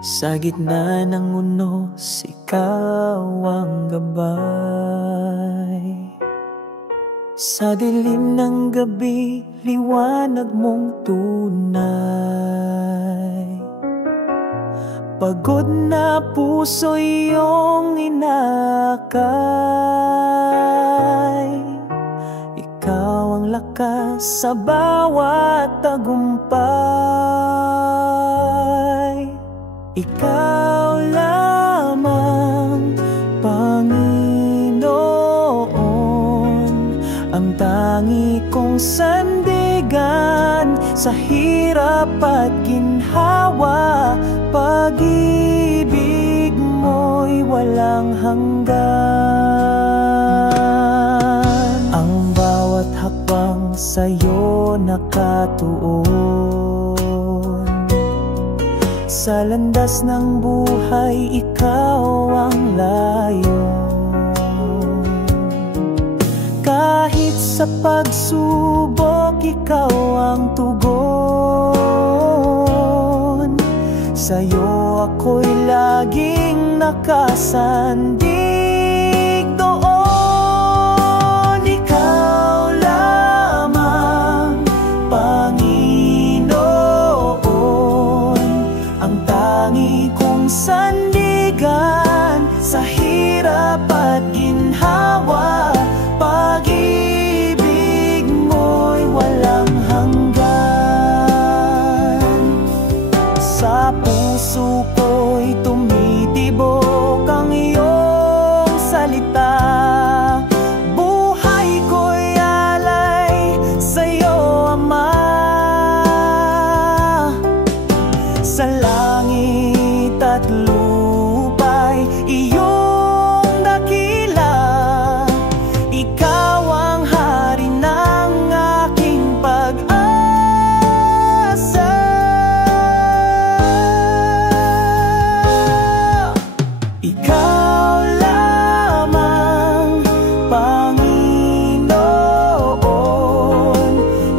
Sa gitna ng unos, ikaw ang gabay. Sa dilim ng gabi, liwanag mong tunay. Pagod na puso iyong inakay. Ikaw ang lakas sa bawat tagumpay. Ikaw lamang, Panginoon, ang tangi kong sandigan sa hirap at ginhawa. Pag-ibig mo'y walang hanggan. Ang bawat hakbang sa'yo nakatuon. Sa landas ng buhay, ikaw ang layon. Kahit sa pagsubok, ikaw ang tugon. Sa'yo ako'y laging nakasandig doon. Ikaw lamang, Panginoon, ang tangi kong sandigan sa hirap at ginhawa. Pag-ibig mo'y walang hanggan. Sa puso ko'y tumitibok ang iyong salita. Buhay ko'y alay sa'yo, Ama. Sa langit at lupa'y iyong dakila. Ikaw ang hari ng aking pag-asa. Ikaw lamang, Panginoon,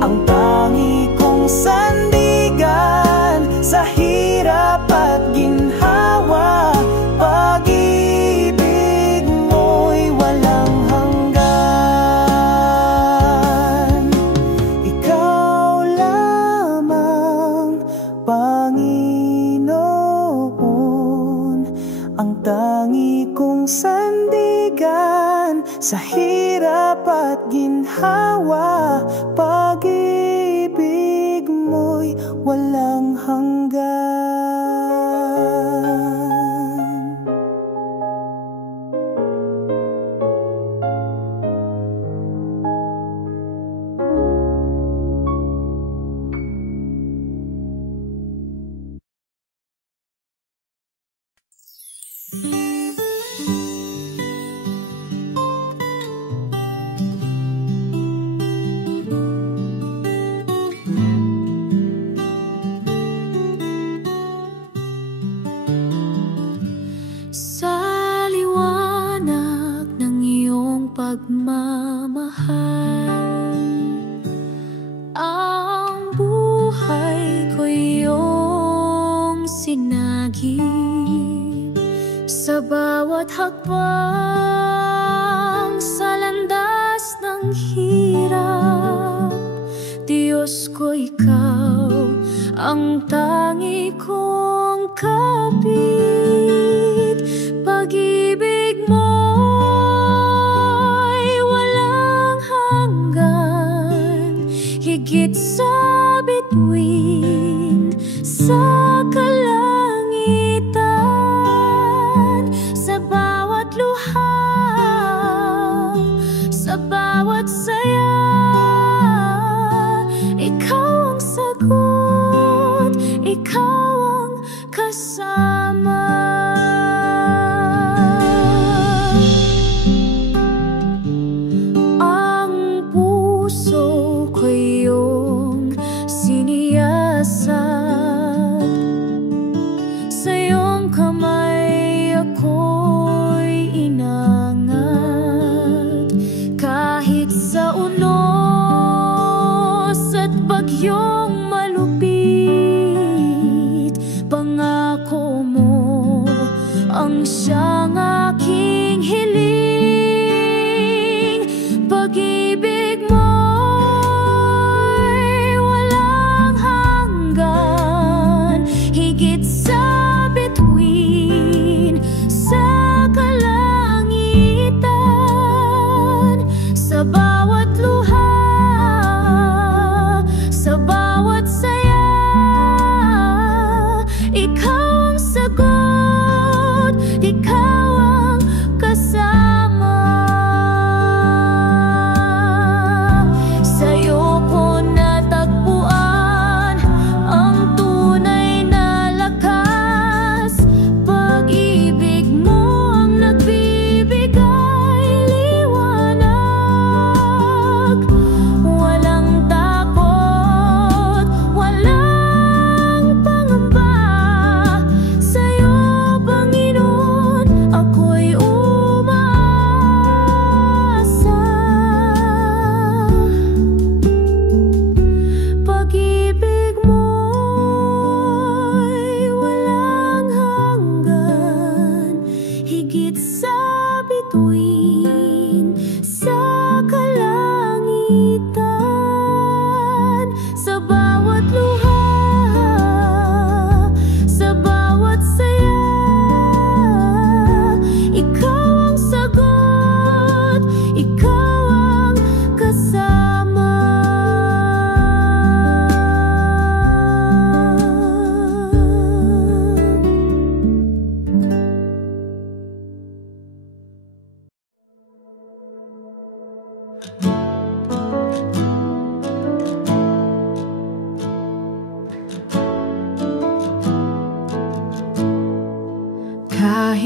ang tangi kong sandigan sa hirap at ginhawa. Pag-ibig mo'y walang hanggan. Ikaw lamang, Panginoon, ang tangi kong sandigan sa hirap at ginhawa. Pag-ibig mo'y walang hanggan. Sa liwanag ng iyong pagmamahal, ang buhay ko iyong sinagip. Sa bawat hakbang sa landas ng hirap, Diyos ko, ikaw ang tangi kong kapit. Pag-ibig mo'y walang hanggan, higit sa bituin sa kalangitan. Sa bawat luha, sa bawat saya, ikaw ang sagot, ikaw ang kasama.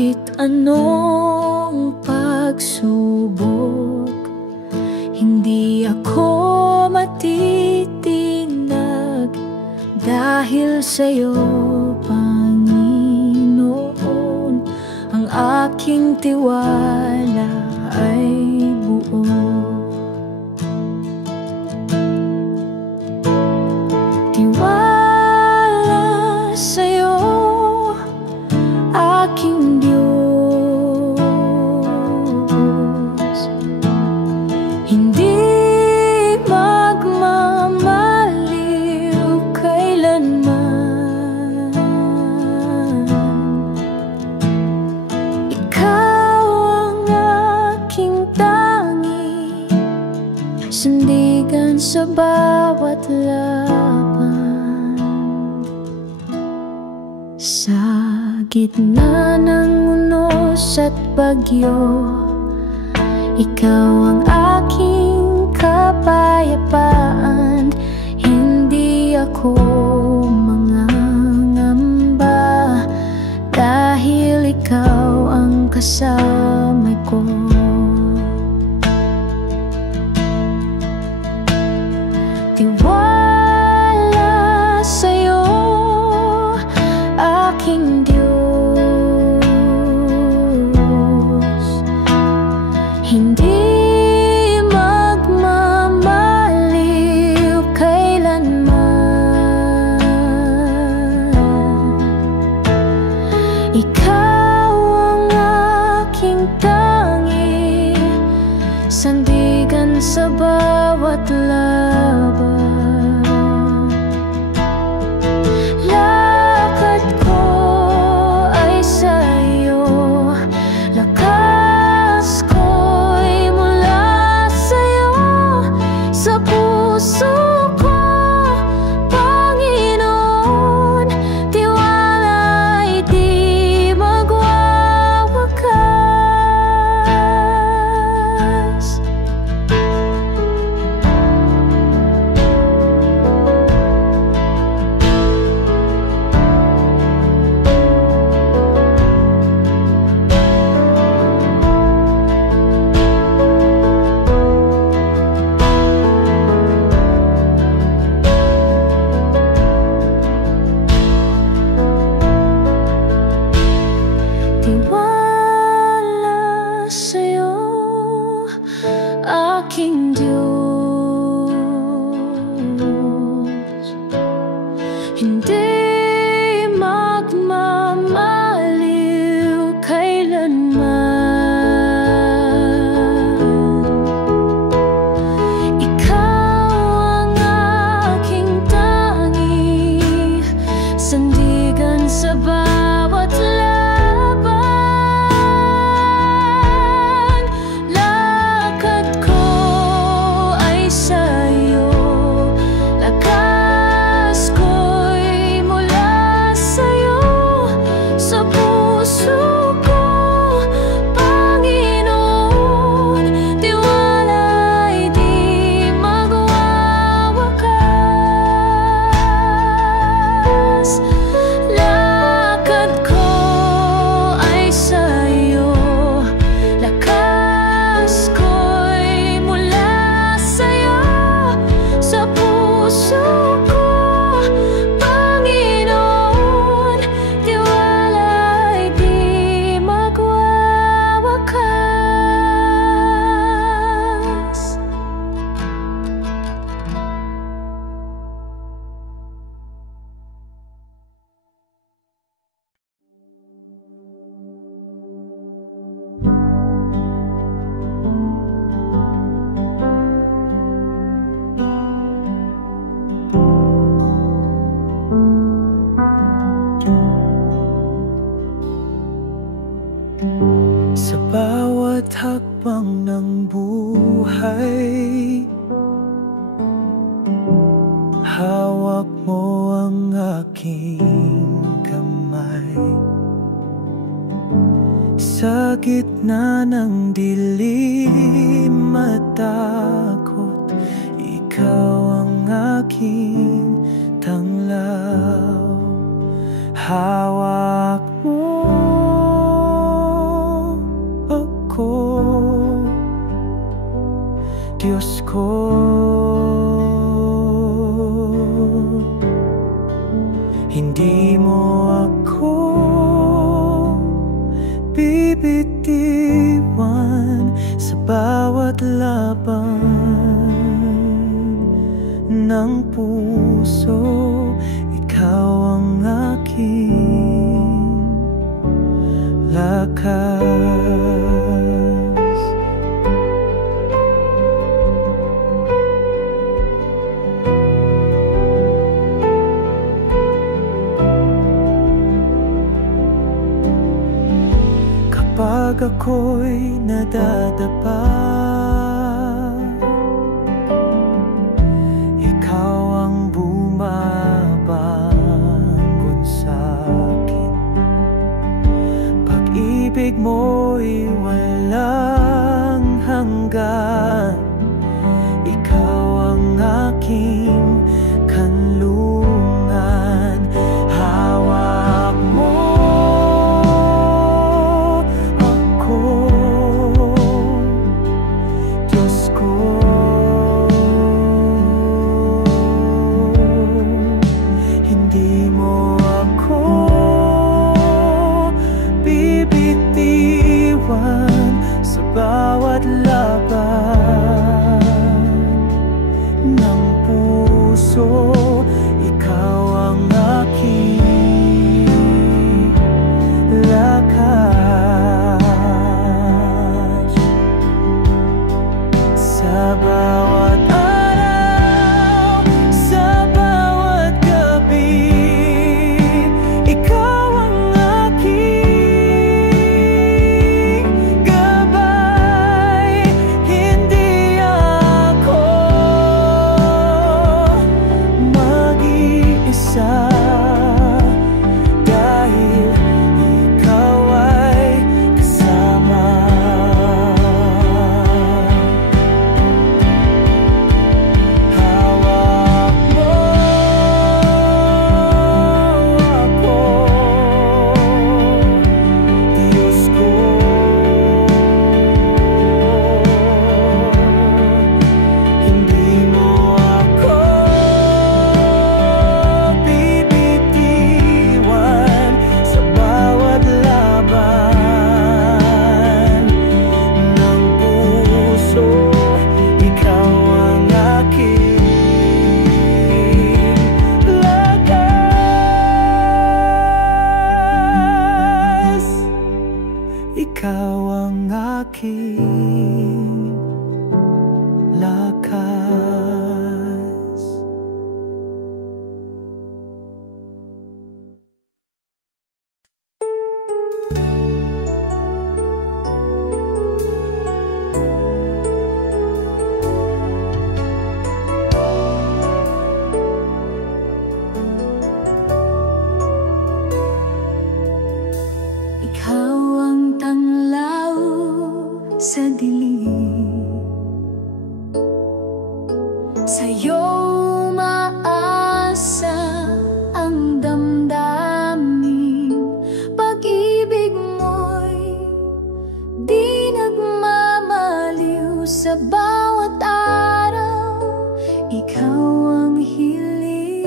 Kahit anong pagsubok, hindi ako matitinag dahil sa'yo, Panginoon. Ang aking tiwala ay buo. Tiwala sa'yo, aking Diyos. Hindi magmamaliw kailanman. Ikaw ang aking tangi, sandigan sa bawat laban. Sa gitna ng unos at bagyo, ikaw ang aking kapayapaan. Hindi ako mangangamba dahil ikaw ang kasama ko. Tiwala sa'yo, aking Diyos. Hindi magmamaliw kailanman. Ikaw ang aking tangi, sandigan sa bawat laban. Lakad ko ay sa'yo, lakas ko'y mula sa'yo. Sa puso ko, Panginoon, tiwala'y di magwawakas. Tiwala sa'yo, aking Diyos. Hindi magmamaliw kailanman. Ikaw ang aking tangi, sandigan sa bawat laban. Lakad ko ay sa'yo, lakas ko'y mula sa'yo. Sa puso ko, Panginoon, tiwala'y di magwawakas. Lakad ko ay sa'yo, lakas ko'y mula sa'yo. Sa puso ko, Panginoon, tiwala'y di magwawakas. Sa bawat hakbang ng buhay, hawak mo ang aking kamay. Sa gitna ng dilim at takot, ikaw ang aking tanglaw. Hawak mo Hindi mo ako bibitiwan sa bawat laban ng puso. Ikaw ang aking lakas. Kapag ako'y nadadapa, ikaw ang bumabangon sa'kin. Pag-ibig mo'y walang hanggan. Ikaw ang aking kanlungan. Hawak mo bawat laban ng puso. Ikaw ang aking lakas. Sa bawat araw, sa bawat gabi, ikaw ang lakas. Ikaw ang tanglaw sa dilim, sa'yo maasa ang damdamin. Pag-ibig mo'y di nagmamaliw sa bawat araw. Ikaw ang hiling,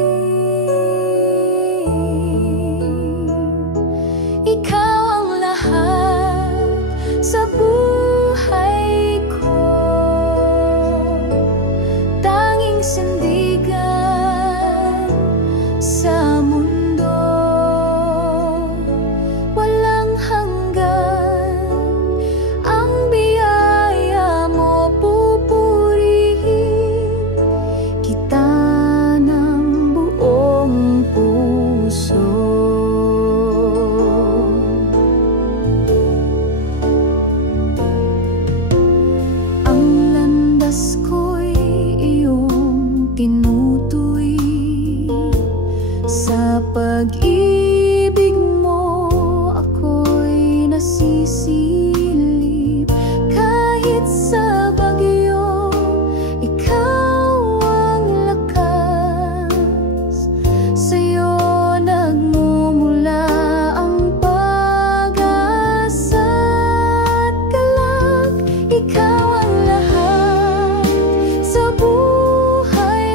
ikaw ang lahat sa buhay ko. Tanging sandigan sa mundo, walang hanggan. Ang biyaya mo pupurihin kita ng buong puso. Tinutuwi sa pag-ibig mo, ako'y nasisilip. Kahit sa bagyo, ikaw ang lakas. Sa'yo nagmumula ang pag-asa at galak. Ikaw ang lahat sa buhay.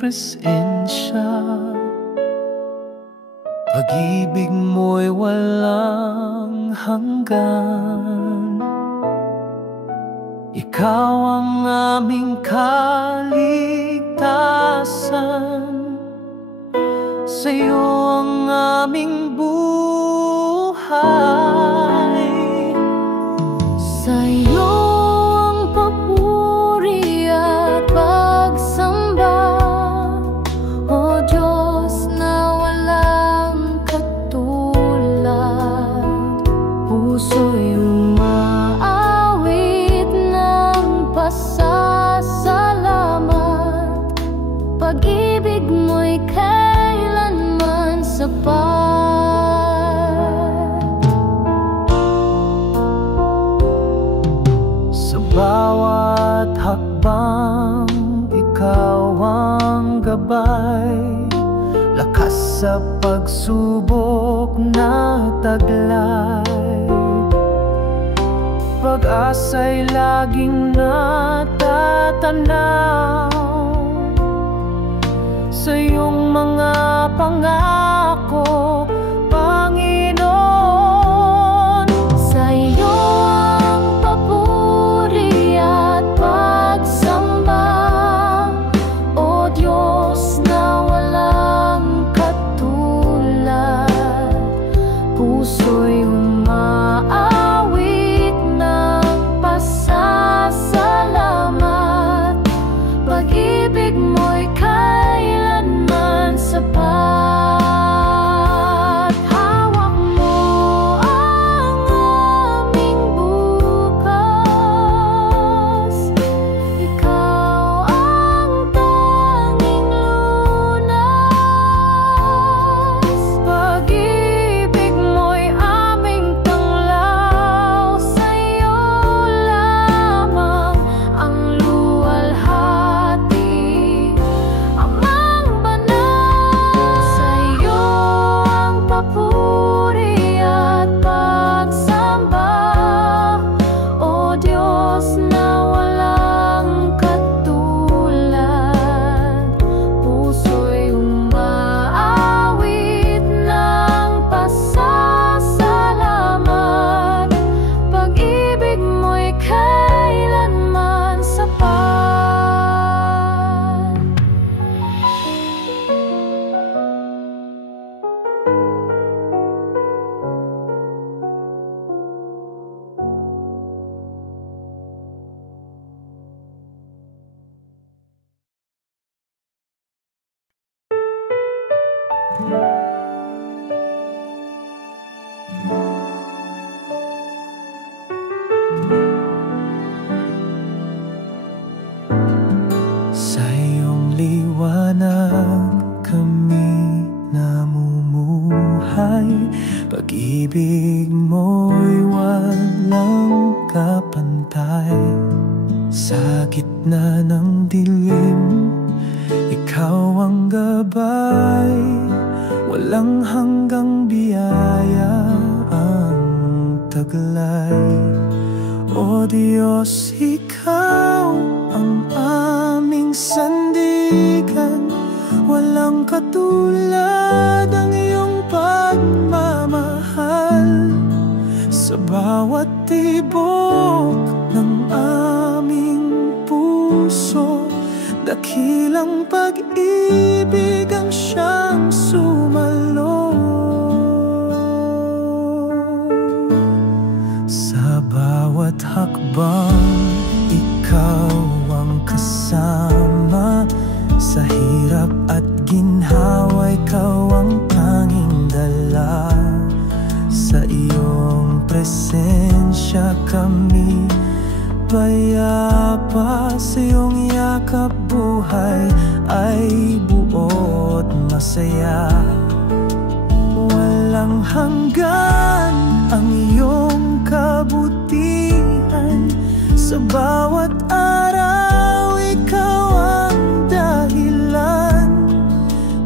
presensya. Pag-ibig mo'y walang hanggan. Ikaw ang aming kaligtasan, sa'yo ang aming buhay. Sa'yo ang papuri at pagsamba, O Diyos na walang katulad. Puso'y umaawit ng pasasalamat. Pag-ibig mo'y kailanman sapat. Bawat hakbang, ikaw ang gabay. Lakas sa pagsubok na taglay. Pag-asa'y laging natatanaw sa iyong mga pangako, Panginoon. Sa iyo ang papuri at pagsamba, O Diyos na walang katulad. Puso'y umaawit ng pasasalamat. Pag-ibig mo'y kailanman sapat. Hawak mo ang aming bukas. Ikaw ang tanging lunas. Pag-ibig mo'y aming tanglaw. Sa'yo lamang ang luwalhati, Amang banal. Sa'yo ang papuri at pagsamba, O Diyos na walang katulad. Puso'y umaawit ng pasasalamat. Pag-ibig mo'y kailanman sapat. Sa iyong liwanag kami namumuhay. Pag-ibig mo'y walang kapantay. Sa gitna ng dilim, ikaw ang gabay. Walang hanggang biyaya ang taglay. O Diyos, ikaw ang aming sandigan. Walang katulad ang iyong pagmamahal. Sa bawat tibok ng aming puso, dakilang pag-ibig ang siyang sumalo. Sa bawat hakbang, ikaw ang kasama. Sa hirap at ginhawa, ikaw ang tanging dala. Sa iyong presensya kami payapa. Sa iyong yakap buhay ay buot masaya. Walang hanggan ang iyong kabutihan. Sa bawat araw, ikaw ang dahilan.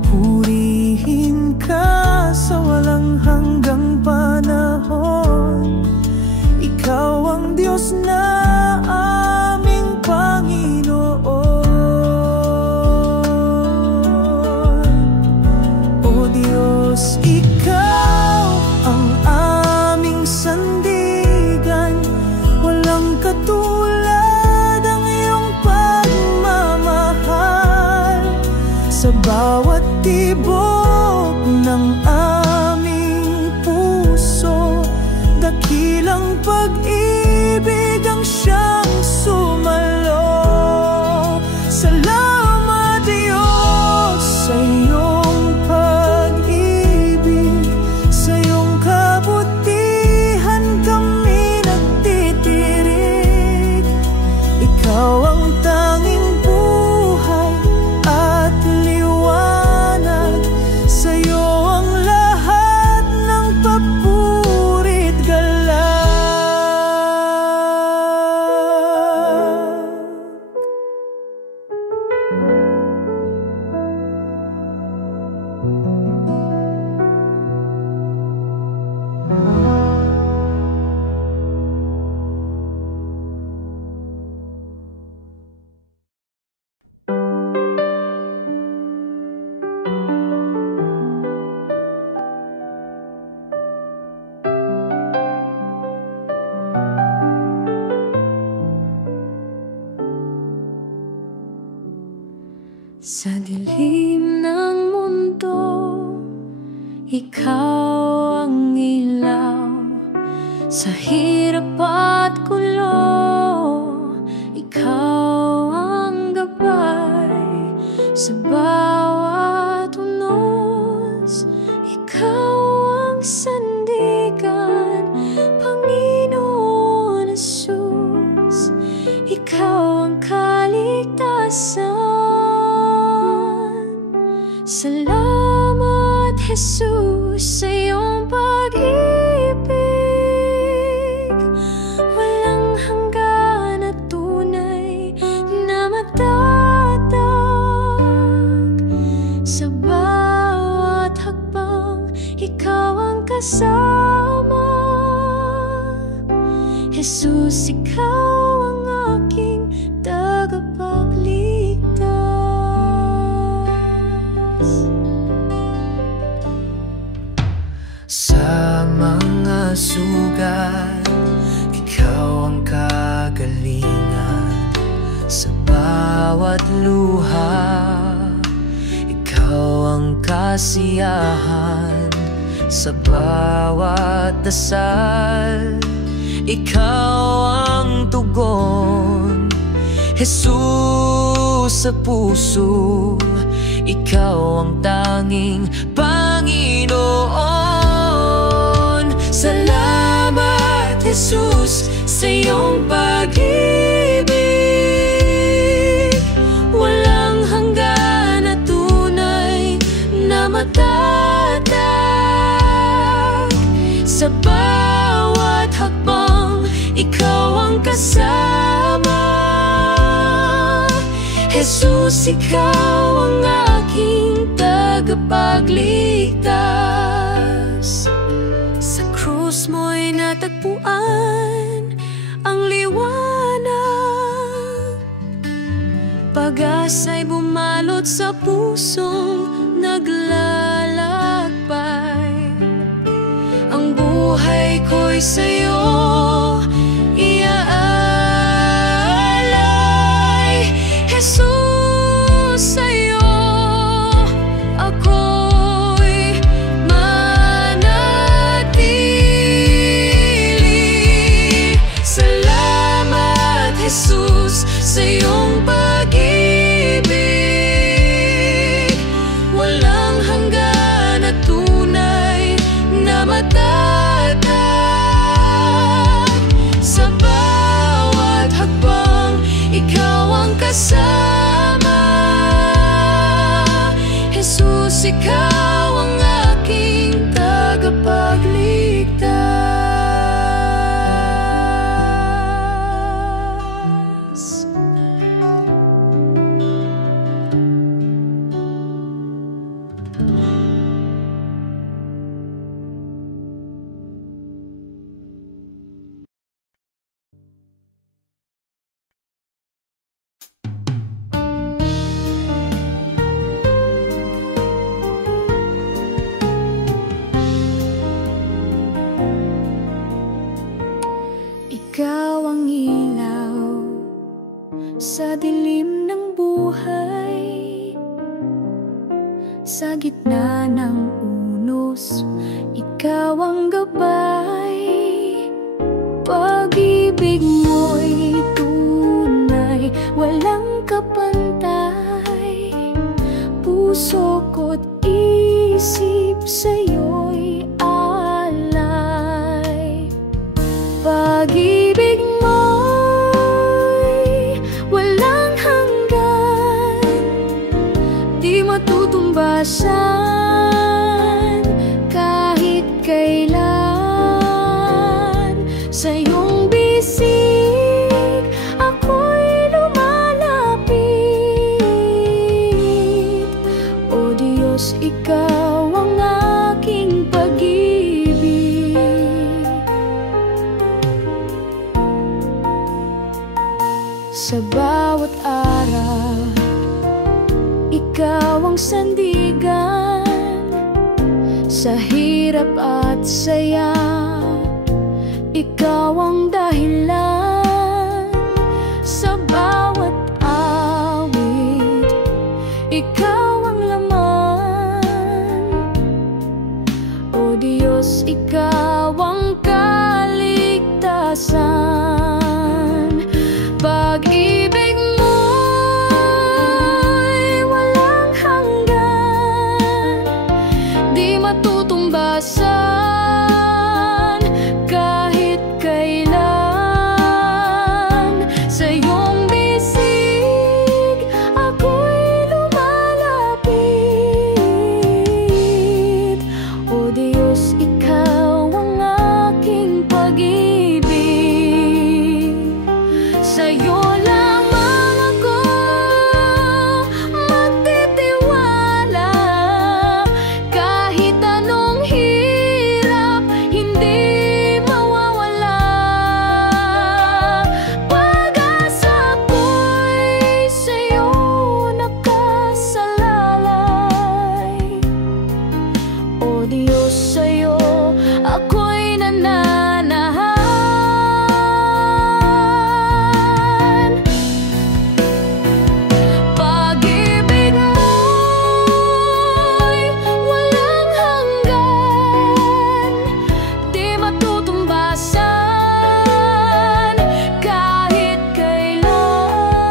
Purihin ka sa walang hanggang panahon. Ikaw ang Diyos na aming Panginoon. sa bawat tibok ng aming puso. Dakilang pag-ibig ang siyang sumalo. Salamat Diyos sa iyong pag-ibig, sa iyong kabutihan kami nagtitirik. Ikaw ang tanging buhay at liwanag, sa iyo ang lahat ng papurit galak. Sa dilim ng mundo, ikaw ang ilaw. Sa hirap at gulo, ikaw ang gabay. Sa bawat unos, ikaw ang sandigan. Panginoon Jesus, ikaw ang kaligtasan. Salamat Jesus sa iyong pag-ibig, walang hanggan at tunay na matatag. Sa bawat hakbang, ikaw ang kasama. Jesus, ikaw ang aking tagapagligtas. Sa mga sugat, ikaw ang kagalingan. Sa bawat luha, ikaw ang kasiyahan. Sa bawat dasal, ikaw ang tugon. Jesus, sa puso, ikaw ang tanging Panginoon. Salamat Jesus sa iyong pag-ibig, walang hanggan at tunay na matatag. Sa bawat hakbang, ikaw ang kasama. Jesus, ikaw ang aking tagapagligtas. Sa krus mo'y natagpuan ang liwanag. Pag-asa'y bumalot sa pusong naglalakbay. Ang buhay ko'y sa'yo iaalay. Jesus, sa'yo ako'y manatili. Salamat Jesus sa iyong pag-ibig, walang hanggan at tunay na matatag. Sa bawat hakbang, ikaw ang kasama. Jesus, ikaw ang aking tagapagligtas. Sa gitna ng unos, ikaw ang gabay. Pag-ibig mo'y tunay, walang kapantay. Puso ko't isip sa'yo'y alay. Pag-ibig mo'y walang hanggan, di matutumbasan kahit kailan. Sa iyong bisig ako'y lumalapit. O Diyos, ikaw ang aking pag-ibig. Sa bawat araw, ikaw ang sandigan. Sa hirap at saya, ikaw ang dahilan. Sa bawat awit, ikaw ang laman. O Diyos, ikaw ang kaligtasan. Pag-ibig mo'y walang hanggan, di matutumbasan kahit kailan. Sa iyong bisig ako'y lumalapit. O Diyos, ikaw ang aking pag-ibig. Sa'yo lamang ako magtitiwala. Kahit anong hirap, hindi mawawala. Pag-asa ko'y sa'yo nakasalalay. O Diyos, sa'yo ako'y nananahan. Pag-ibig mo'y walang hanggan, di matutumbasan kahit kailan.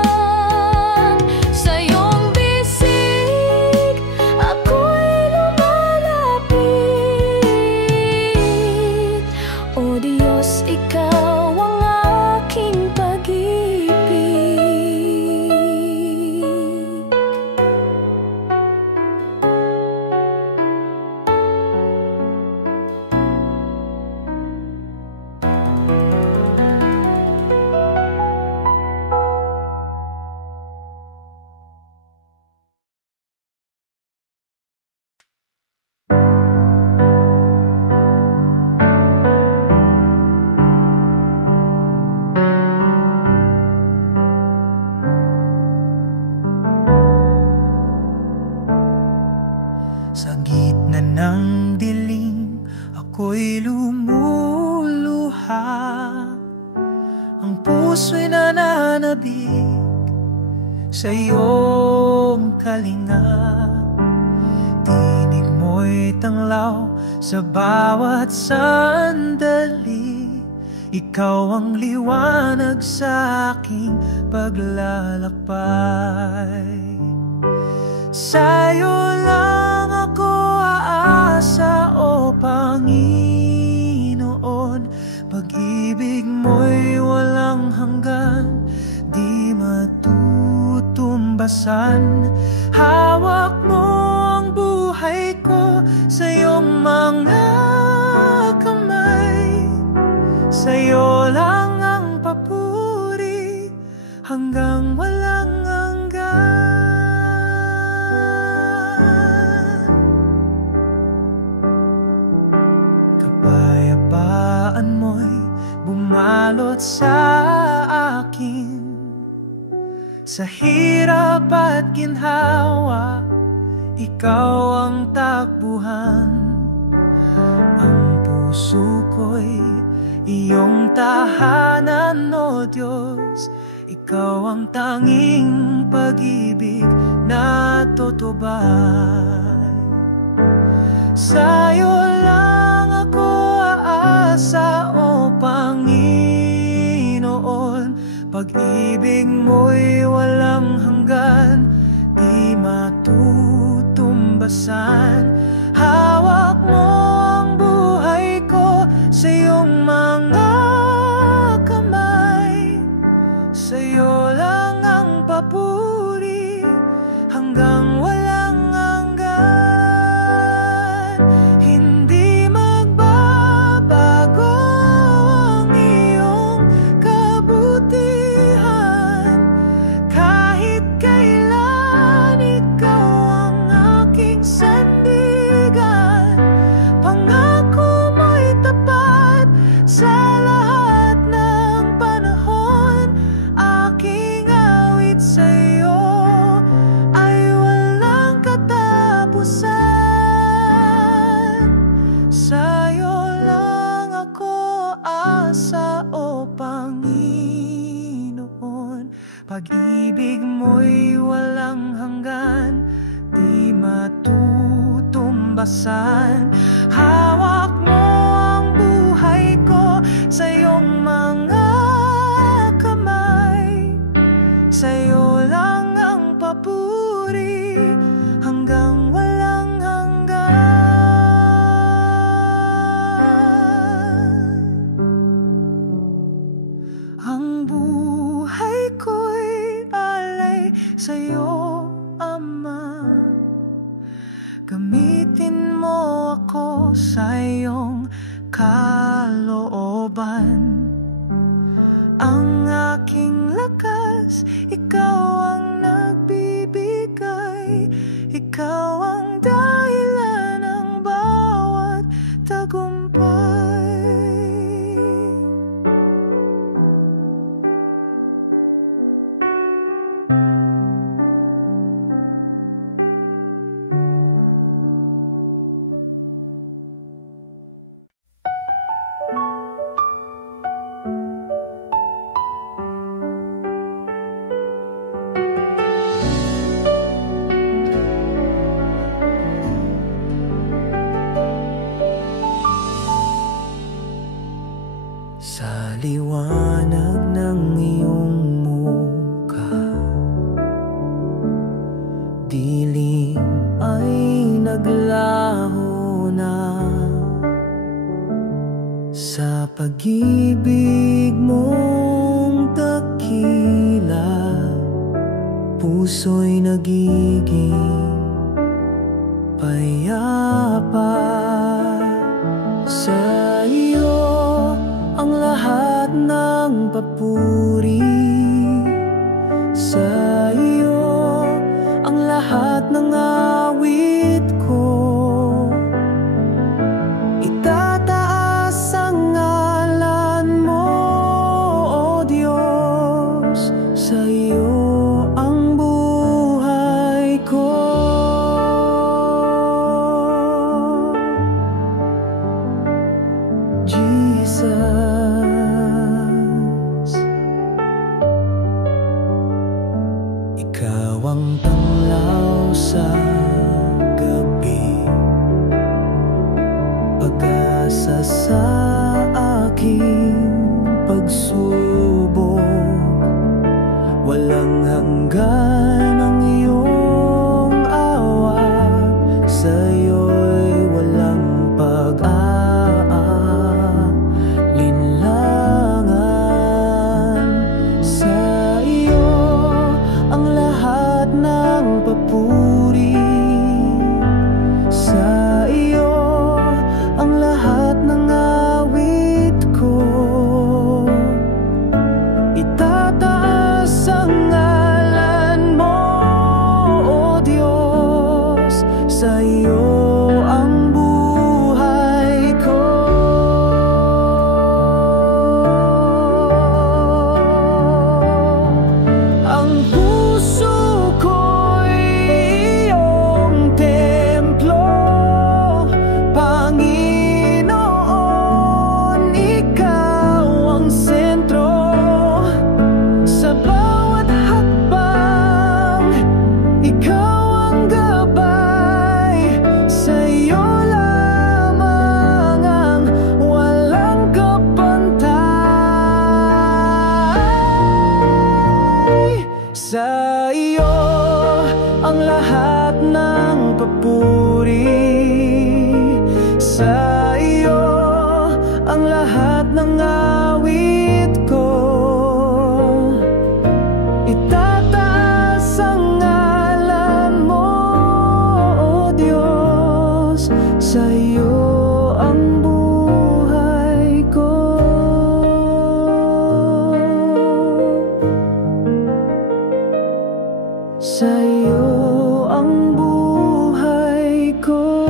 Sa iyong bisig ako'y lumalapit. O Diyos, ikaw ang aking pag-ibig. Sa gitna ng dilim, ako'y lumuluha. Ang puso'y nananabik sa iyong kalinga. Tinig mo'y tanglaw sa bawat sandali. Ikaw ang liwanag sa aking paglalakbay. Sa'yo lang ako aasa, o Panginoon. Pag-ibig mo'y walang hanggan, di matutumbasan. Hawak mo ang buhay ko sa iyong mga kamay. Sa'yo lang ang papuri hanggang walang hanggan. Kapayapaan mo'y bumalot sa akin. Sa hirap at ginhawa, ikaw ang takbuhan. Ang puso ko'y iyong tahanan, o Diyos. Ikaw ang tanging pag-ibig na tutubay. Sa'yo lang ako aasa, o Panginoon. Pag-ibig mo'y walang hanggan, di matutumbasan. Hawak mo ang buhay ko sa iyong mga kamay. Sa'yo lang ang papuri hanggang walang hanggan. Hindi magbabago ang iyong kabutihan. Kahit kailan ikaw ang aking sandigan. Pangako mo'y tapat sa lahat ng panahon. Aking awit sa'yo ay walang katapusan. Sa'yo lang ako aasa, o Panginoon. Pag-ibig mo'y walang hanggan, di matutumbasan. Hawak mo ang buhay ko sa iyong mga kamay. Sa'yo lang ang papuri hanggang walang hanggan. Ang buhay ko'y alay sa'yo, Ama. Gamitin mo ako sa iyong kalooban. Ang aking lakas, ikaw ang nagbibigay. Ikaw ang dahilan ng bawat tagumpay. Sa liwanag ng iyong mukha, dilim ay naglaho na. Sa pag-ibig mong dakila, puso'y nagiging payapa. Sa iyo ang lahat ng papuri. Sa iyo ang lahat ng awit ko. Itataas ang ngalan mo, O Diyos. Sa iyo ang buhay ko. Jesus, ikaw ang tanglaw sa gabi, pag-asa sa aking pagsubok. Walang hanggan ang iyong awa, sa'yo'y walang pag-aalinlangan. Sa iyo ang lahat ng papuri. Sa iyo ang lahat ng awit ko. Itataas ang ngalan mo, O Diyos. Sa iyo ang buhay ko. Ang puso ko'y iyong templo, Panginoon, ikaw ang sentro. Sa bawat hakbang, ikaw ang gabay. papuri. Sa iyo ang lahat ng awit ko. Itataas ang ngalan mo, O Diyos. Sa iyo ang buhay ko. Sa iyo ang buhay ko.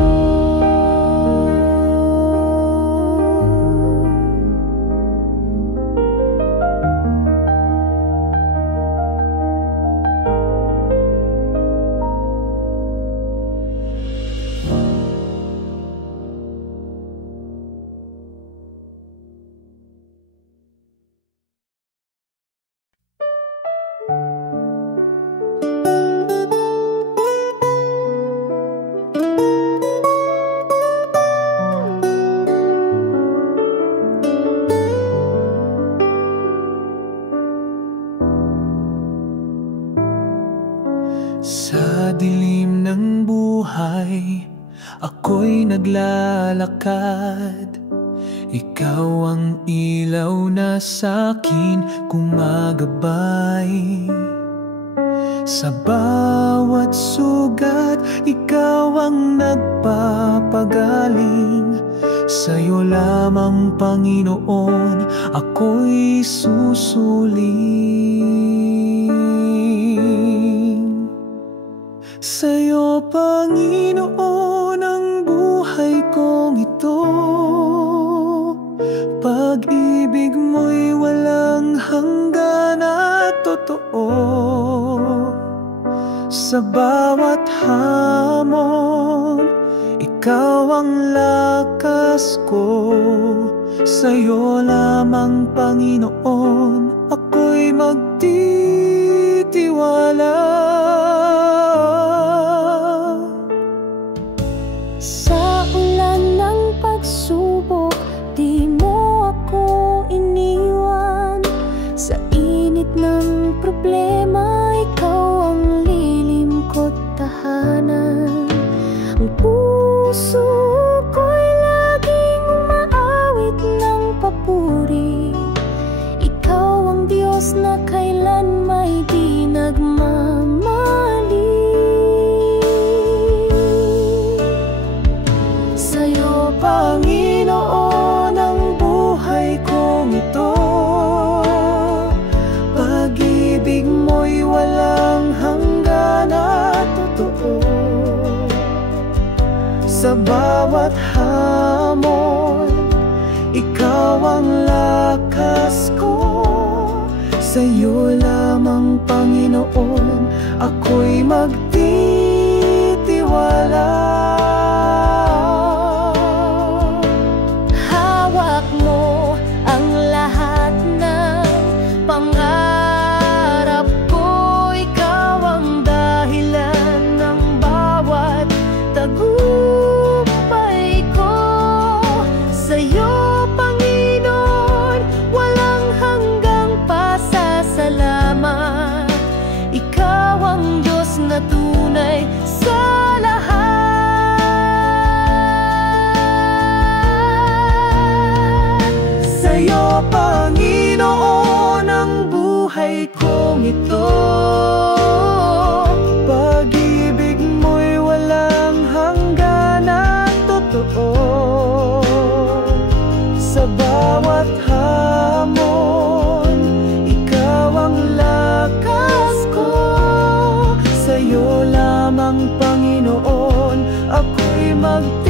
Sa dilim ng buhay, ako'y naglalakad. Ikaw ang ilaw na sa'kin gumagabay. Sa bawat sugat, ikaw ang nagpapagaling. Sa'yo lamang, Panginoon, ako'y susuling. Sa'yo, Panginoon, ang buhay kong ito. Pag-ibig mo'y walang hanggan at totoo. Sa bawat hamon, ikaw ang lakas ko. Sa'yo lamang, Panginoon, ako'y magtitiwala. Sa ulan ng pagsubok, di mo ako iniwan. Sa init ng problema, ikaw ang lilim ko't tahanan. Ang puso ko'y laging umaawit ng papuri. Ikaw ang Diyos na kailan may di nagmamali. Sa'yo, Panginoon, ang buhay kong ito. Pag-ibig mo'y walang hanggan at totoo. Sa bawat hamon, ikaw ang lakas ko. Sa'yo lamang, Panginoon, ako'y magtitiwala. Hawak mo ang lahat ng pangarap ko. Ikaw ang dahilan ng bawat tagumpay ko. Sa'yo, Panginoon, walang hanggang pasasalamat. Ikaw ang Diyos na tunay sa lahat. Sa'yo, Panginoon, ang buhay kong ito. Pag-ibig mo'y walang hanggan at totoo. Sa bawat hamon, ikaw ang lakas ko. Sa'yo lamang, Panginoon, ako'y magtitiwala.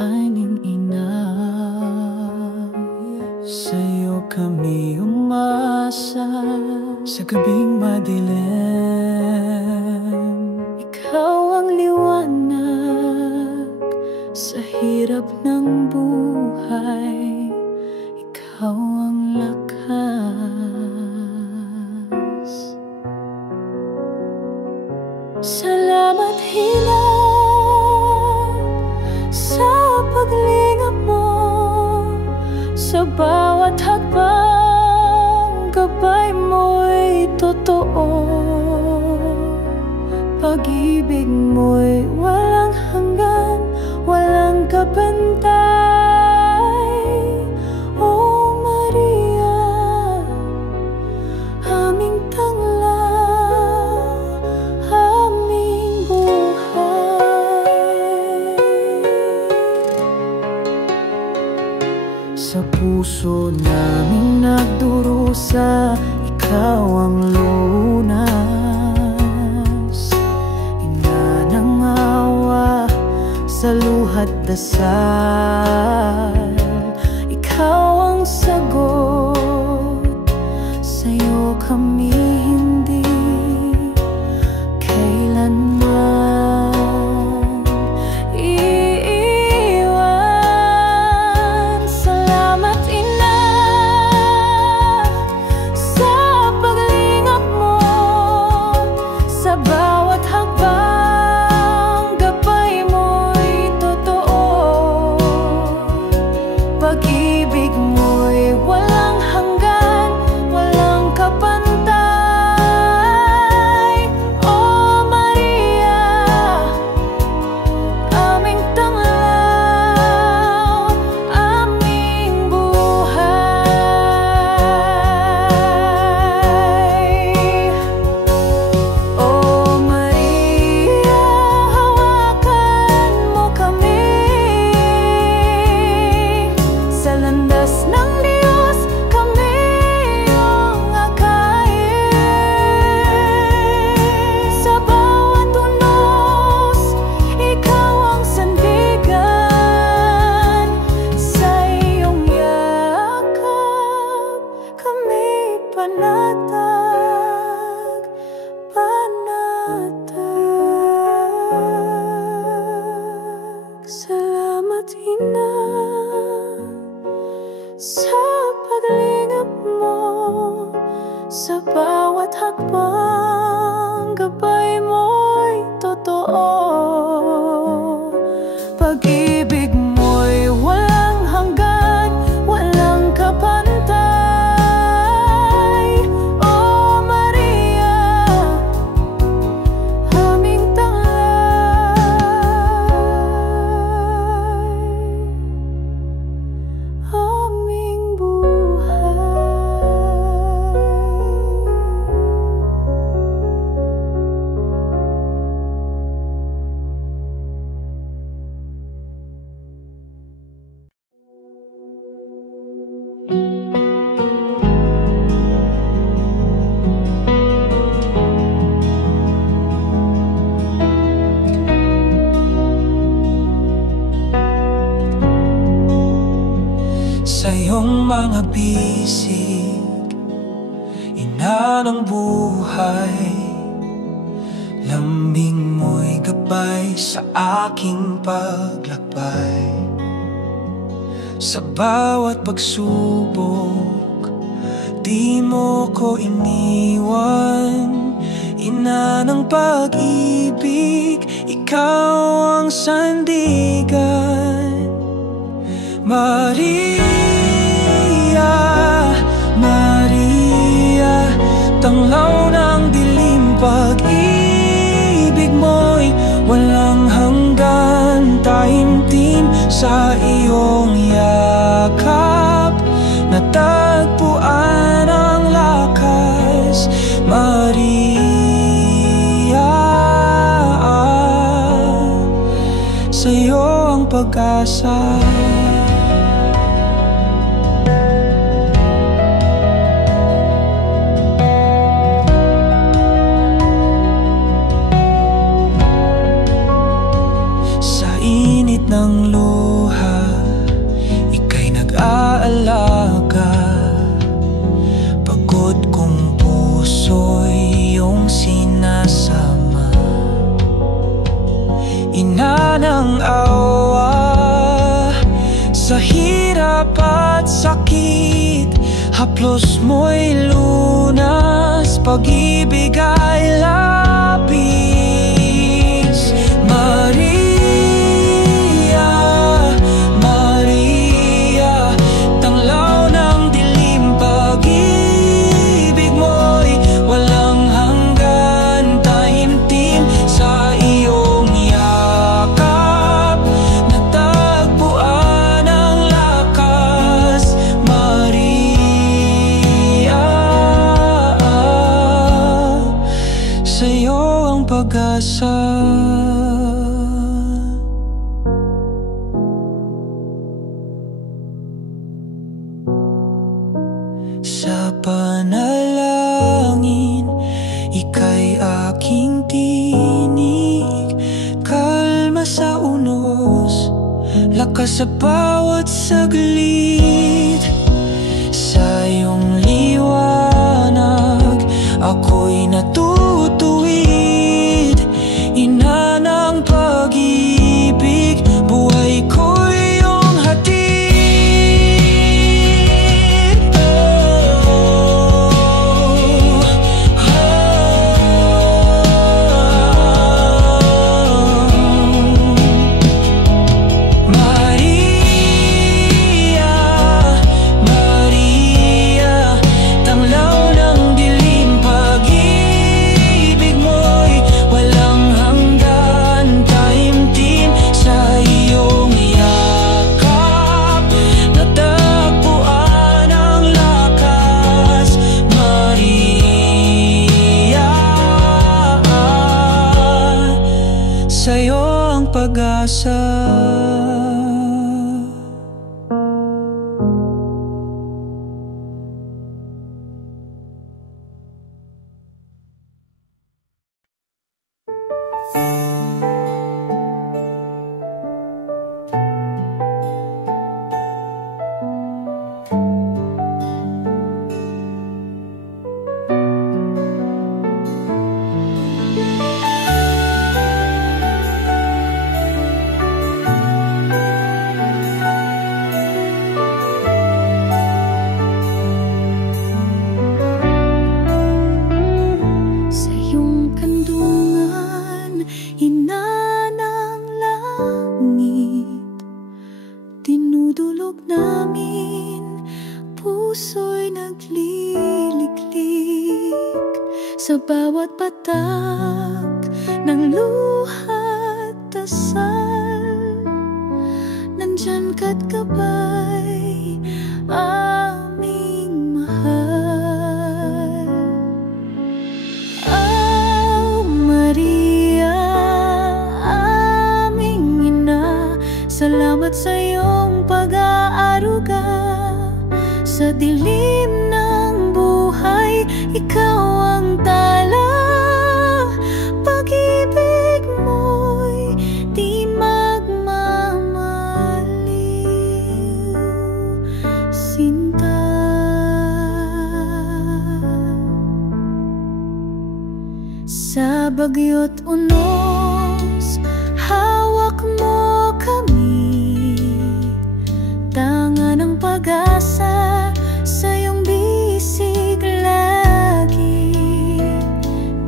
aming ina. Sa'yo kami umasa sa gabing madilim. Ikaw ang liwanag sa hirap ng buhay. Ikaw ang lakas. Salamat Ina sa paglingap mo, sa bawat hakbang gabay mo'y totoo. Pag-ibig mo'y walang hanggan, walang kapantay. O Maria, aming tanglaw, aming buhay. Sa puso naming nagdurusa, ikaw ang lunas. Ina ng awa sa luhat dasal, ikaw ang sagot. Sa'yo kami hindi kailanman iiwan. Salamat Ina sa paglingap mo, sa bawat hakbang gabay mo'y totoo. Pag-ibig mo'y walang hanggan, walang kapantay. O Maria, aming tanglaw, aming buhay. O Maria, hawakan mo kami sa landas ng Diyos, kami iyong akayin. Sa bawat unos, ikaw ang sandigan. Sa iyong yakap, kami panatag, panatag. Salamat Ina sa paglingap mo, sa bawat hakbang gabay mo'y totoo. Pag-ibig mo'y walang hanggan, walang kapantay. O Maria, aming tanglaw, aming buhay. Sa iyong mga bisig, Ina ng buhay, lambing mo'y gabay sa aking paglakbay. Sa bawat pagsubok, di mo ko iniwan. Ina ng pag-ibig, ikaw ang sandigan. Maria, Maria, tanglaw ng dilim, pag-ibig mo'y walang hanggan. Taimtim sa iyong yakap, natagpuan ang lakas. Maria, sa'yo ang pag-asa. Ng luha Haplos mo'y lunas, pag-ibig ay labis. Maria, Maria, tanglaw ng dilim, pag-ibig mo'y walang hanggan. Taimtim sa iyong yakap, natagpuan ang lakas. Maria, sa'yo ang pag-asa. Sa panalangin, ika'y aking tinig. Kalma sa unos, lakas sa bawat saglit. Sa iyong liwanag, ako'y natutuwid. Ina ng pag-ibig, buhay ko'y iyong hatid. Maria, Maria, tanglaw ng dilim, pag-ibig mo'y walang hanggan. Taimtim sa iyong yakap, natagpuan ang lakas. Maria, sa'yo ang pag-asa. Sa iyong kandungan, ina ng langit, tinudulog namin, puso'y nagliliklik. Sa bawat patak ng luha't dasal, nandyan ka't gabay, aming mahal. Oh Maria, aming ina, salamat sa iyong pag-aaruga. Sa dilim ng buhay, ikaw ang tala. Pag-ibig mo'y di magmamaliw, sinta. Sa bagyo't unos, hawak mo kami. Tanga ng pag-asa, sa iyong bisig lagi.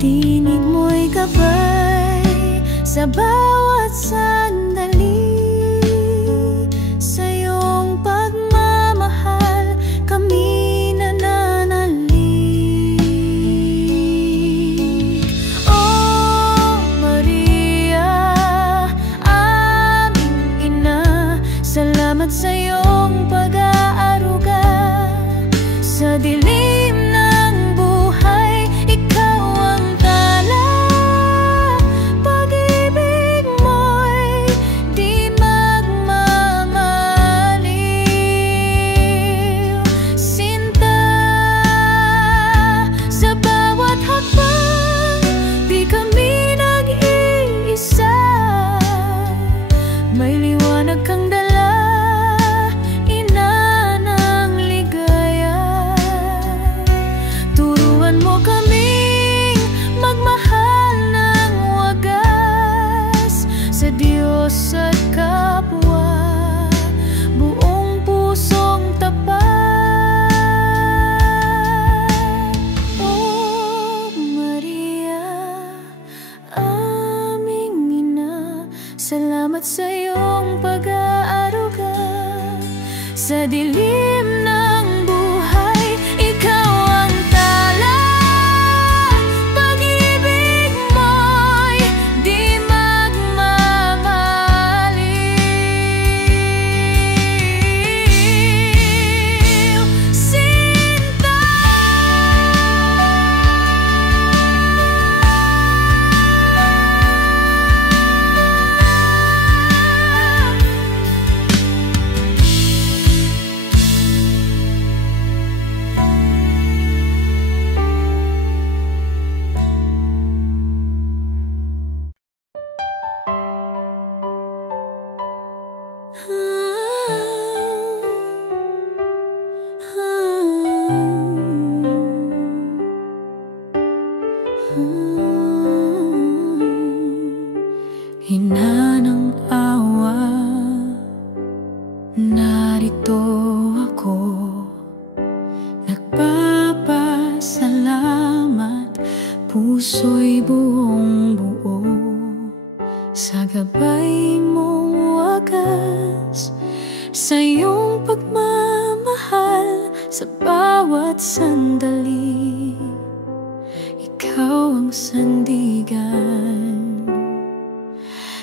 Tinig mo'y gabay sa bawat sandali. Sa iyong pagmamahal, kami nananalig. Oh Maria, aming ina, salamat sa iyong pag-aaruga. Sa dilim ng buhay, ikaw ang tala. Pag-ibig mo'y di magmamaliw, sinta. Sa bawat hakbang, di kami nag-iisa. May liwanag kang dala, ina ng ligaya. Turuan mo kaming magmahal ng wagas, sa Diyos at kapwa, buong pusong tapat. Sa dilim ng buhay, ikaw ang tala. Pag-ibig mo'y di magmamaliw. Sinta, hina ng awa, narito ako. Nagpapasalamat, puso'y buong buo sa gabay mong wagas, sa iyong pagmamahal sa bawat sandali. Ikaw ang sandigan.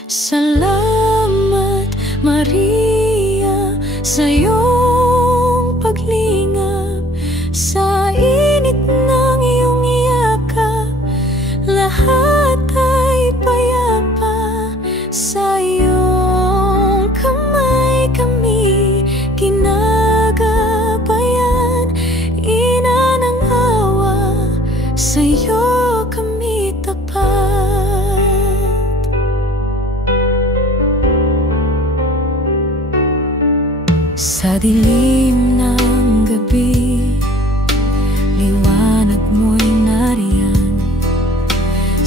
Salamat, Maria, sa iyong paglingap, sa init ng iyong yakap. Lahat ay payapa, sa iyong kamay kami ginagabayan. Ina ng awa, sa iyo kami tapat. Sa dilim ng gabi, liwanag mo'y nariyan.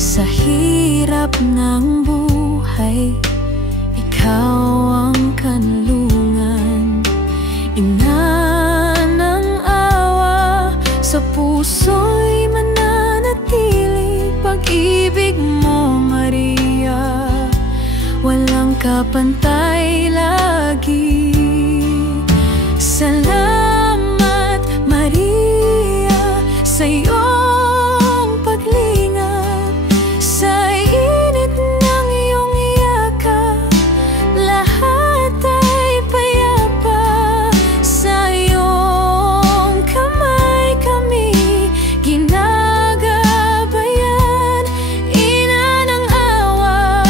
Sa hirap ng buhay, ikaw ang kanlungan. Ina ng awa, sa puso'y mananatili. Pag-ibig mo, Maria, walang kapantay lagi. Salamat, Maria, sa iyong paglingap, sa init ng iyong yakap. Lahat ay payapa, sa iyong kamay kami ginagabayan. Ina ng awa,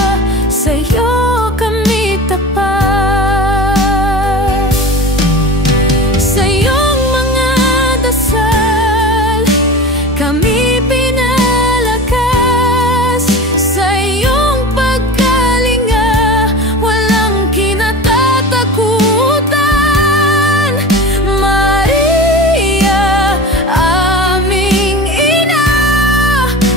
sa iyo kami tapat. Sa iyong mga dasal, kami pinalakas. Sa iyong pagkalinga, walang kinatatakutan. Maria, aming ina,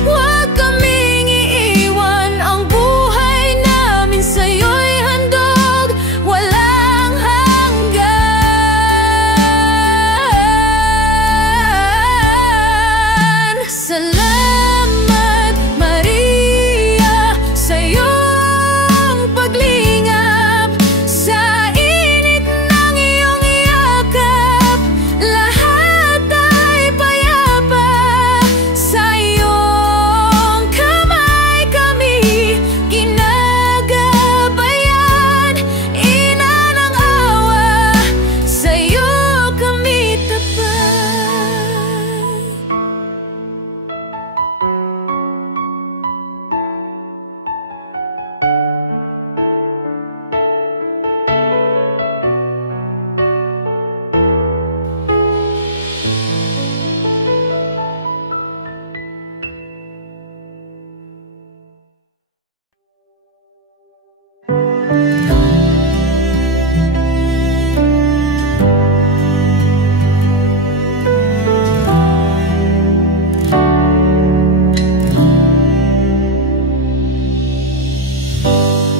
huwag kaming iiwan. Ang buhay namin sa iyo'y handog, walang hanggan. Salamat, Maria, sa iyong paglingap, sa init ng iyong yakap. Lahat ay payapa, sa iyong kamay kami ginagabayan. Ina ng awa, sa iyo kami tapat.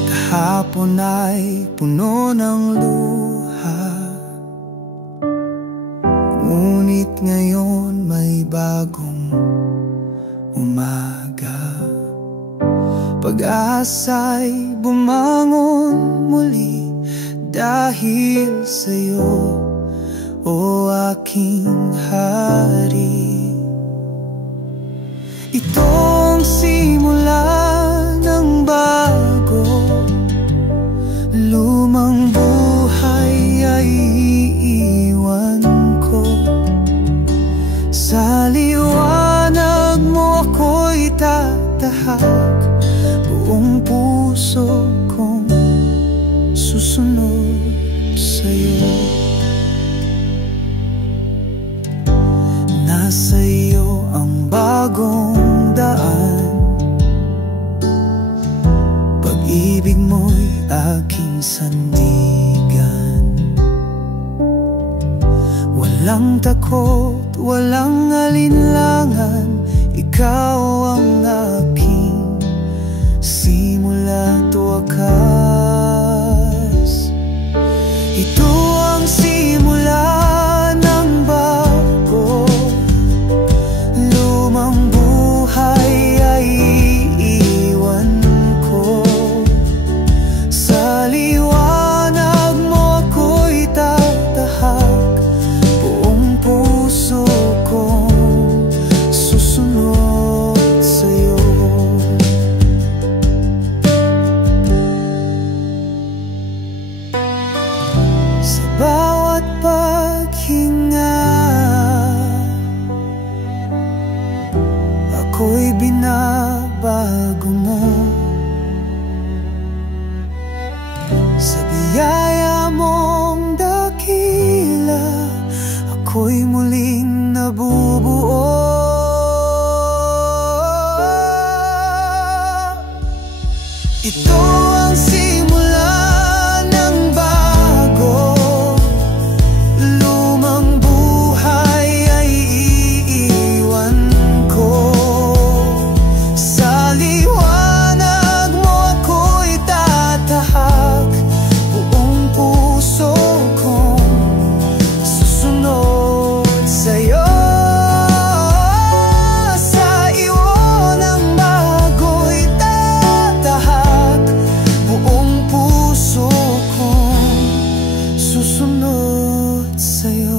Kahapon ay puno ng luha, ngunit ngayon may bagong umaga. Pag-asa'y bumangon muli dahil sa'yo o aking hari. Ito ang simula ng bago, lumang buhay ay iiwan ko. Sa liwanag mo ako'y tatahak, buong puso kong susunod sa'yo. Nasa iyo ang bagong daan, pag-ibig mo'y aking sandigan. Walang takot, walang alinlangan, ikaw ang aking simula't wakas. Ito ang simula ng bago, lumang buhay ay iiwan ko. Sa liwanag mo ako'y tatahak, buong puso kong susunod sa'yo. Sa bawat paghinga ako'y binabago mo. Sa biyaya mong dakila ako'y muling nabubuo. Ito ang simula ng bago, lumang buhay ay iiwan ko. Sa liwanag mo ako'y tatahak, buong puso kong susunod sa'yo. Sa iyo ng bago'y tatahak, buong puso kong susunod sa'yo.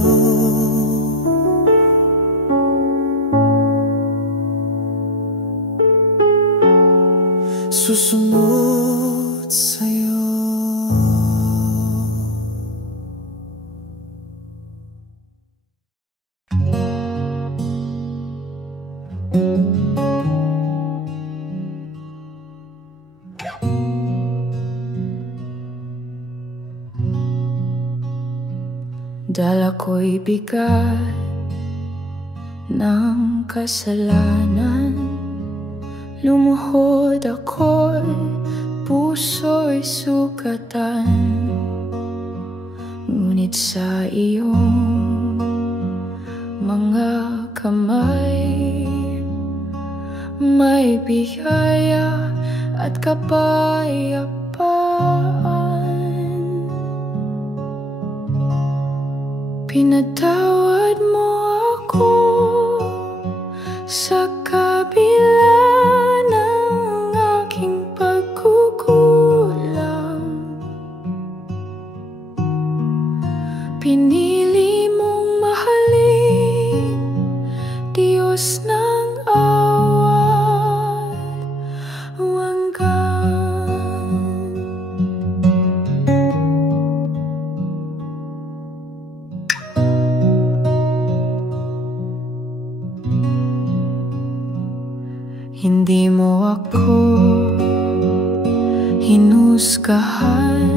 Susunod sa'yo. Dala ko'y bigat ng kasalanan, lumuhod ako'y puso'y sukatan. Ngunit sa iyong mga kamay may biyaya at kapayapaan. Pinatawad mo ako sa kabila ng aking pagkukulang. Pinili mong mahalin, Diyos ng awat wagan. Hindi mo ako hinusgahan,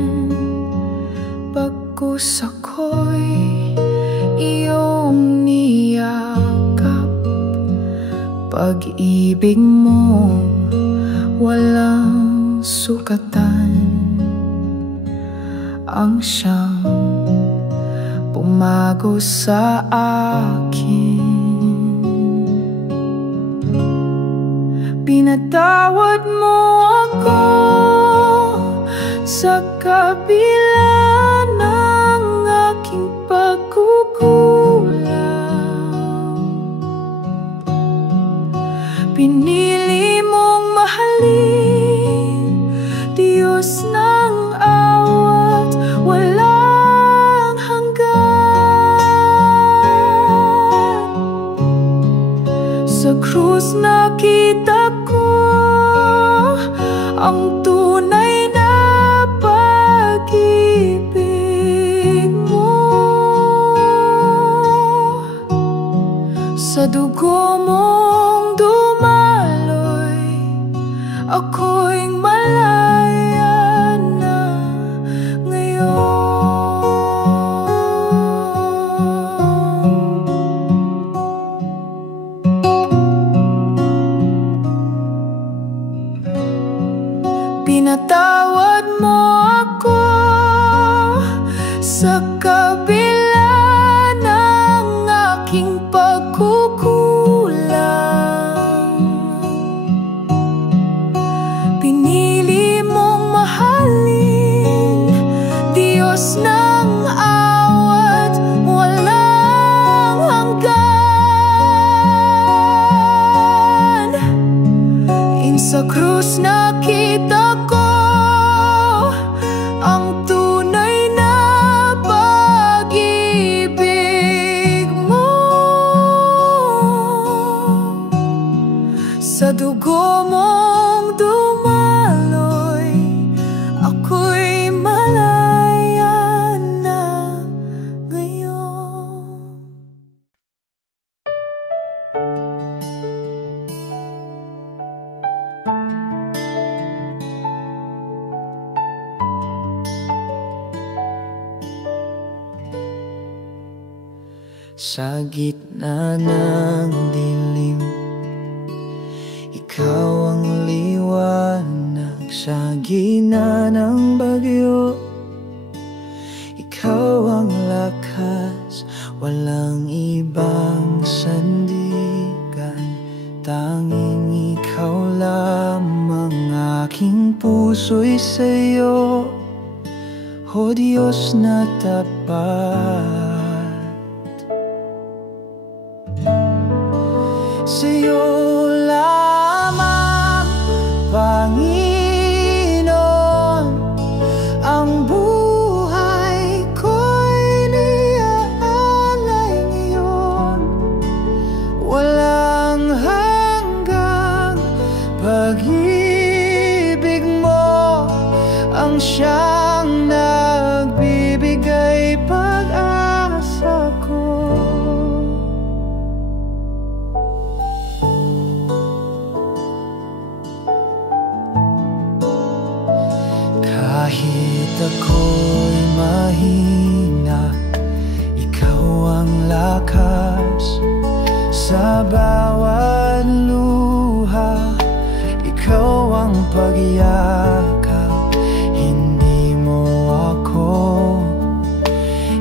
bagkus ako'y iyong niyakap. Pag-ibig mo walang sukatan, ang siyang pumago sa akin. Pinatawad mo ako sa kabila ng aking pagkukulang. Pinili mong mahalin, Diyos ng awat walang hanggan. Sa dugo mong dumaloy, ako'y malaya na ngayon. Pinatawad mo ako sa kabila ng aking pagkukulang. Pinili mong mahalin, Diyos ng awat walang hanggan. Sa krus nakita ko ang tunay na pag-ibig mo. Sa dugo mong dumaloy, ako'y malaya na ngayon. Sa gitna ng dilim, ikaw ang liwanag. Sa gitna ng bagyo, ikaw ang lakas. Walang ibang sandigan, tanging ikaw lamang. Aking puso'y sa'yo, o Diyos na tapat. Sa'yo lamang, Panginoon, ang buhay ko'y niaalay ngayon. Walang hanggang pag-ibig mo ang siyang nagbibigay pag-asa ko. Kahit ako'y mahina, ikaw ang lakas. Sa bawat luha, ikaw ang pagyakap. Hindi mo ako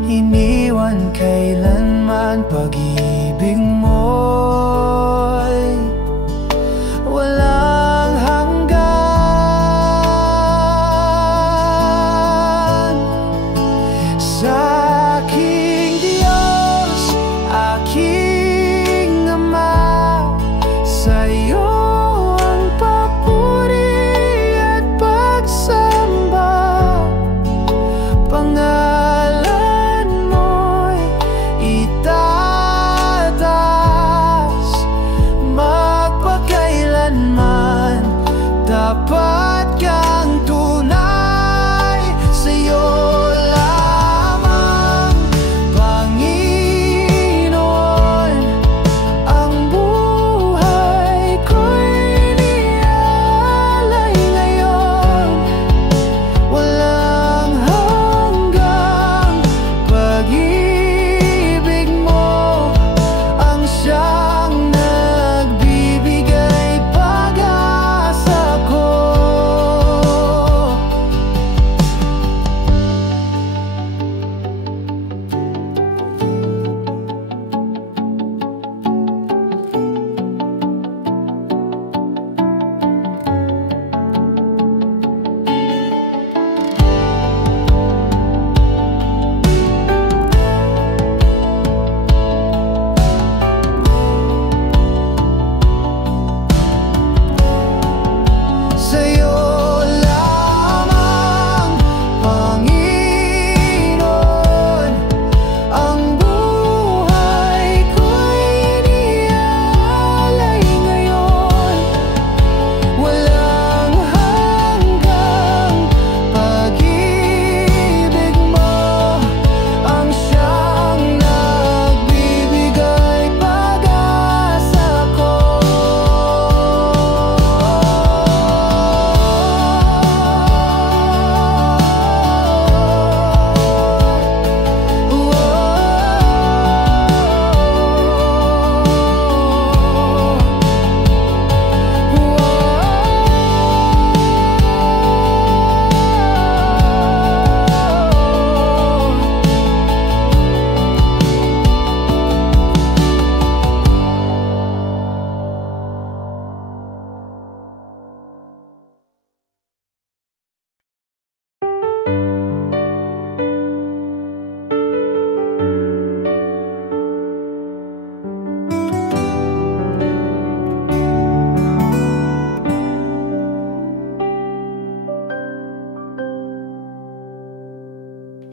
iniwan kailanman. Pag-ibig mo'y walang hanggan. Sa aking Diyos, aking Ama, sa'yo ang papuri at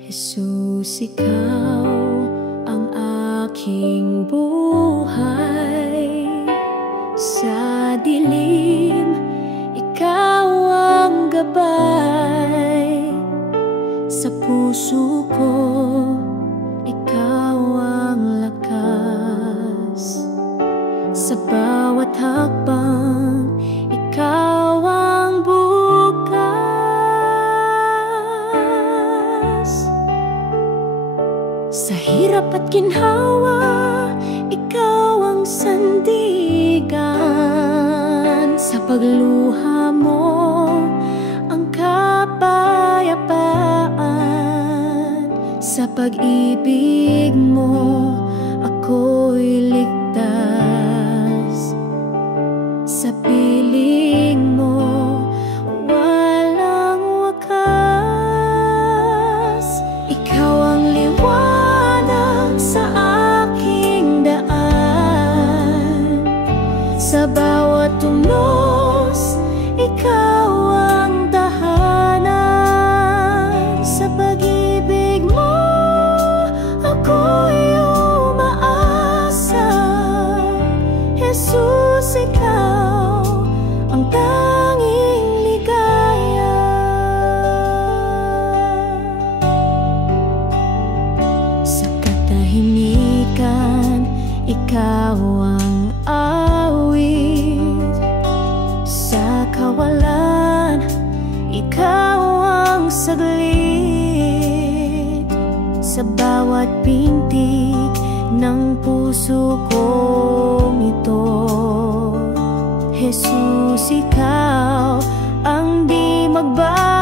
Jesus, ikaw ang aking buhay. Sa dilim, ikaw ang gabay. Sa puso ko, ikaw ang lakas. Sa bawat hakbang, ikaw ang bukas. Sa hirap at ginhawa, ikaw ang sandigan. Sa pagluha mo, ang kapayapaan. Sa pag-ibig mo, ako'y ligtas. Sa piling mo, walang wakas. Ikaw ang liwanag sa aking daan. Sa bawat tunos, ikaw ang tahanan. Sa pag-ibig mo, ako'y umaasa. Jesus, ikaw ang tanging ligaya. Sa katahimikan, ikaw ang awit. Sa kawalan, ikaw ang saglit. Sa bawat pintig ng puso kong ito, Jesus, ikaw ang di magbago.